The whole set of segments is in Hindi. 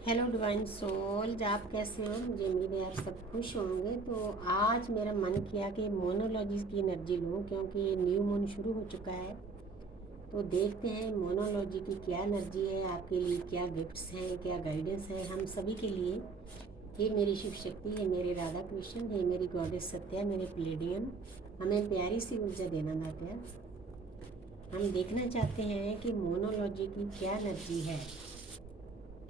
हेलो डिवाइन सोल्स, आप कैसे हो? मुझे उम्मीद है आप सब खुश होंगे। तो आज मेरा मन किया कि मोनोलॉजी की एनर्जी लूँ, क्योंकि न्यू मून शुरू हो चुका है। तो देखते हैं मोनोलॉजी की क्या एनर्जी है आपके लिए, क्या गिफ्ट्स हैं, क्या गाइडेंस है हम सभी के लिए। हे मेरी शिव शक्ति, हे मेरे राधा कृष्ण, हे मेरी गॉडेस सत्या, मेरे प्लेडियन, हमें प्यारी सी ऊर्जा देना नात्या। हम देखना चाहते हैं कि मोनोलॉजी की क्या एनर्जी है,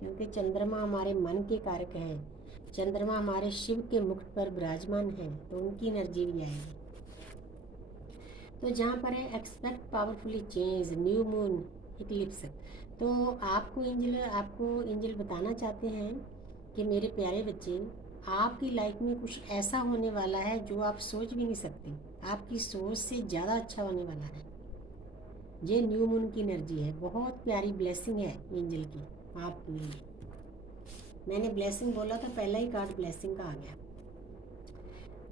क्योंकि चंद्रमा हमारे मन के कारक हैं। चंद्रमा हमारे शिव के मुकुट पर विराजमान है, तो उनकी एनर्जी भी आएगी। तो जहाँ पर है expect powerfully change, new moon, Eclipse. तो आपको एंजल बताना चाहते हैं कि मेरे प्यारे बच्चे, आपकी लाइफ में कुछ ऐसा होने वाला है जो आप सोच भी नहीं सकते। आपकी सोच से ज़्यादा अच्छा होने वाला है। ये न्यू मून की एनर्जी है, बहुत प्यारी ब्लेसिंग है एंजल की आपके लिए। मैंने ब्लेसिंग बोला तो पहला ही कार्ड ब्लेसिंग का आ गया।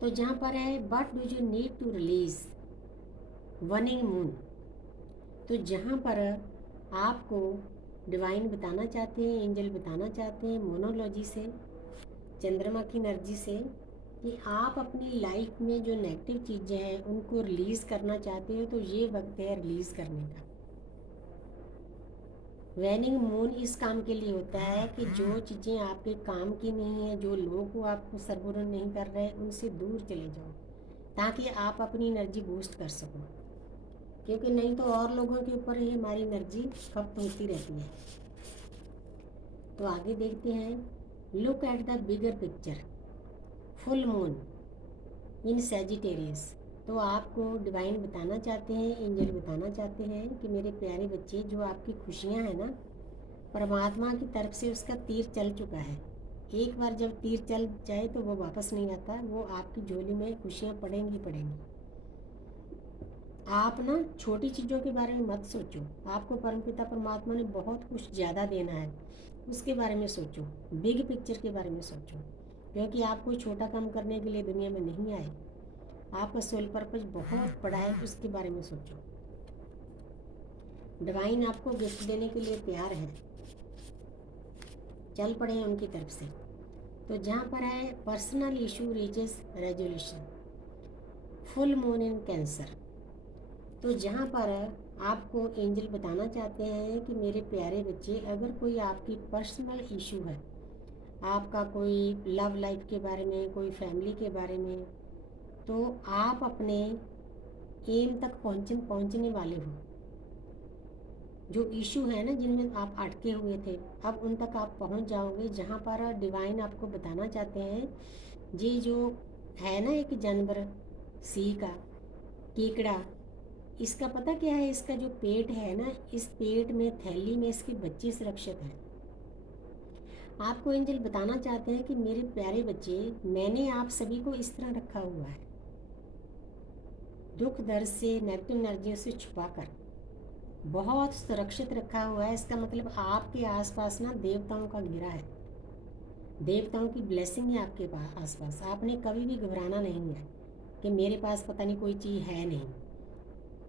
तो जहाँ पर है but do you need to release waning moon. तो जहाँ पर आपको डिवाइन बताना चाहते हैं, एंजल बताना चाहते हैं मोनोलॉजी से, चंद्रमा की एनर्जी से, कि आप अपनी लाइफ में जो नेगेटिव चीज़ें हैं उनको रिलीज़ करना चाहते हो, तो ये वक्त है रिलीज़ करने का। वैनिंग मून इस काम के लिए होता है कि जो चीज़ें आपके काम की नहीं है, जो लोग आपको सरबुरा नहीं कर रहे, उनसे दूर चले जाओ, ताकि आप अपनी एनर्जी बूस्ट कर सको। क्योंकि नहीं तो और लोगों के ऊपर ही हमारी एनर्जी खपत होती रहती है। तो आगे देखते हैं। Look at the bigger picture, full moon in Sagittarius. तो आपको डिवाइन बताना चाहते हैं, एंजल बताना चाहते हैं कि मेरे प्यारे बच्चे, जो आपकी खुशियाँ हैं ना, परमात्मा की तरफ से उसका तीर चल चुका है। एक बार जब तीर चल जाए तो वो वापस नहीं आता, वो आपकी झोली में खुशियाँ पड़ेंगी पड़ेंगी। आप ना छोटी चीज़ों के बारे में मत सोचो, आपको परमपिता परमात्मा ने बहुत कुछ ज़्यादा देना है, उसके बारे में सोचो। बिग पिक्चर के बारे में सोचो, क्योंकि आप कोई छोटा काम करने के लिए दुनिया में नहीं आए। आपका सोल पर्पज बहुत बड़ा है, उसके बारे में सोचो। डिवाइन आपको गिफ्ट देने के लिए तैयार है, चल पड़े हैं उनकी तरफ से। तो जहाँ पर है personal issue reaches resolution, full moon in cancer. तो जहाँ पर आपको एंजल बताना चाहते हैं कि मेरे प्यारे बच्चे, अगर कोई आपकी पर्सनल इशू है, आपका कोई लव लाइफ के बारे में, कोई फैमिली के बारे में, तो आप अपने एम तक पहुँचने वाले हो। जो इशू है ना, जिनमें आप अटके हुए थे, अब उन तक आप पहुंच जाओगे। जहाँ पर डिवाइन आपको बताना चाहते हैं, ये जो है ना एक जानवर सी का, केकड़ा, इसका पता क्या है? इसका जो पेट है ना, इस पेट में थैली में इसके बच्चे सुरक्षित हैं। आपको एंजल बताना चाहते हैं कि मेरे प्यारे बच्चे, मैंने आप सभी को इस तरह रखा हुआ है, दुख दर्द से, नेगेटिव एनर्जियों से छुपाकर बहुत सुरक्षित रखा हुआ है। इसका मतलब आपके आसपास ना देवताओं का घेरा है, देवताओं की ब्लेसिंग है आपके पास आसपास। आपने कभी भी घबराना नहीं है कि मेरे पास पता नहीं कोई चीज़ है नहीं।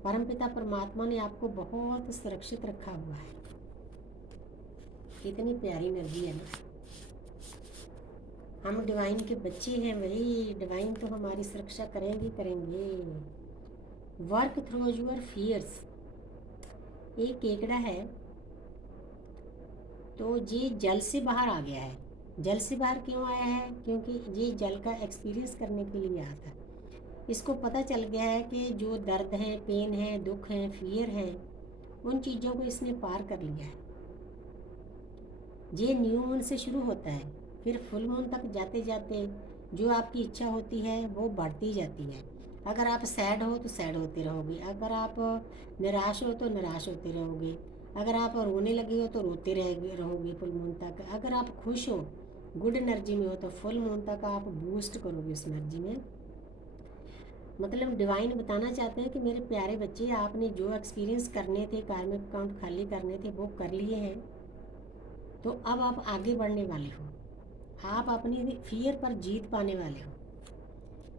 परमपिता परमात्मा ने आपको बहुत सुरक्षित रखा हुआ है। कितनी प्यारी एनर्जी है ना। हम डिवाइन के बच्चे हैं, वही डिवाइन तो हमारी सुरक्षा करेंगे करेंगे। वर्क थ्रू योर फियर्स, एक केकड़ा है, तो ये जल से बाहर आ गया है। जल से बाहर क्यों आया है? क्योंकि ये जल का एक्सपीरियंस करने के लिए आया था। इसको पता चल गया है कि जो दर्द है, पेन है, दुख है, फियर है, उन चीज़ों को इसने पार कर लिया है। ये न्यू मून से शुरू होता है, फिर फुल मून तक जाते जाते जो आपकी इच्छा होती है वो बढ़ती जाती है। अगर आप सैड हो तो सैड होते रहोगे, अगर आप निराश हो तो निराश होते रहोगे, अगर आप रोने लगे हो तो रोते रहोगे फुल मून तक, अगर आप खुश हो, गुड एनर्जी में हो, तो फुल मून तक आप बूस्ट करोगे उस एनर्जी में। मतलब डिवाइन बताना चाहते हैं कि मेरे प्यारे बच्चे, आपने जो एक्सपीरियंस करने थे, कार्मिक अकाउंट खाली करने थे, वो कर लिए हैं। तो अब आप आगे बढ़ने वाले हो, आप अपनी फियर पर जीत पाने वाले हो।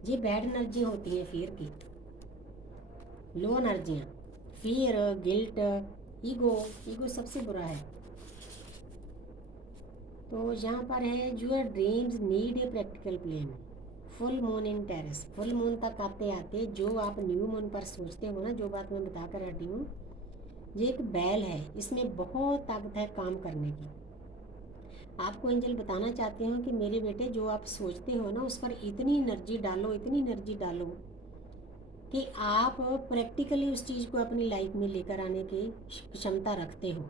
ये बैड एनर्जी होती है फियर की, लो एनर्जियाँ, फियर, गिल्ट, ईगो। ईगो सबसे बुरा है। तो यहाँ पर है your dreams need a practical plan. Full moon in terrace, full moon तक आते आते जो आप न्यू मून पर सोचते हो ना, जो बात मैं बता कर हटी हूँ, ये एक बैल है, इसमें बहुत ताकत है काम करने की। आपको एंजल बताना चाहते हो कि मेरे बेटे जो आप सोचते हो ना उस पर इतनी एनर्जी डालो, इतनी एनर्जी डालो कि आप प्रैक्टिकली उस चीज़ को अपनी लाइफ में लेकर आने की क्षमता रखते हो।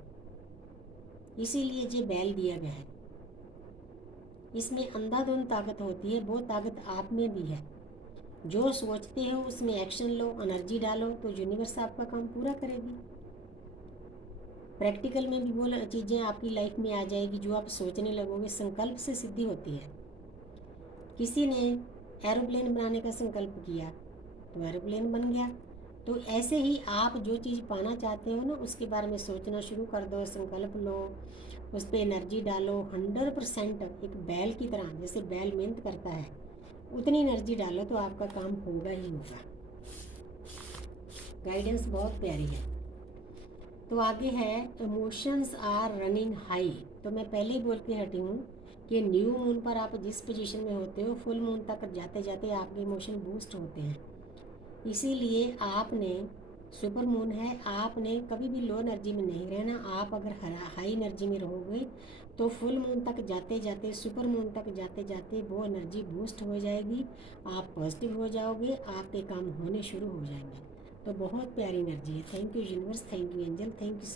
इसीलिए ये बैल दिया गया है। इसमें अंधाधुंध ताकत होती है, वो ताकत आप में भी है। जो सोचते हो उसमें एक्शन लो, एनर्जी डालो, तो यूनिवर्स आपका काम पूरा करेगी। प्रैक्टिकल में भी वो चीज़ें आपकी लाइफ में आ जाएगी जो आप सोचने लगोगे। संकल्प से सिद्धि होती है। किसी ने एरोप्लेन बनाने का संकल्प किया तो एरोप्लेन बन गया। तो ऐसे ही आप जो चीज़ पाना चाहते हो ना उसके बारे में सोचना शुरू कर दो, संकल्प लो, उस पर एनर्जी डालो 100%। एक बैल की तरह, जैसे बैल मेहनत करता है उतनी एनर्जी डालो तो आपका काम होगा ही होगा। गाइडेंस बहुत प्यारी है। तो आगे है इमोशंस आर रनिंग हाई। तो मैं पहले ही बोल के हटी हूँ कि न्यू मून पर आप जिस पोजीशन में होते हो फुल मून तक जाते जाते आपके इमोशन बूस्ट होते हैं। इसीलिए आपने, सुपर मून है, आपने कभी भी लो एनर्जी में नहीं रहना। आप अगर हाई एनर्जी में रहोगे तो फुल मून तक जाते जाते, सुपर मून तक जाते जाते वो एनर्जी बूस्ट हो जाएगी, आप पॉजिटिव हो जाओगे, आपके काम होने शुरू हो जाएंगे। तो बहुत प्यारी एनर्जी है। Thank you universe, thank you angel, thank you.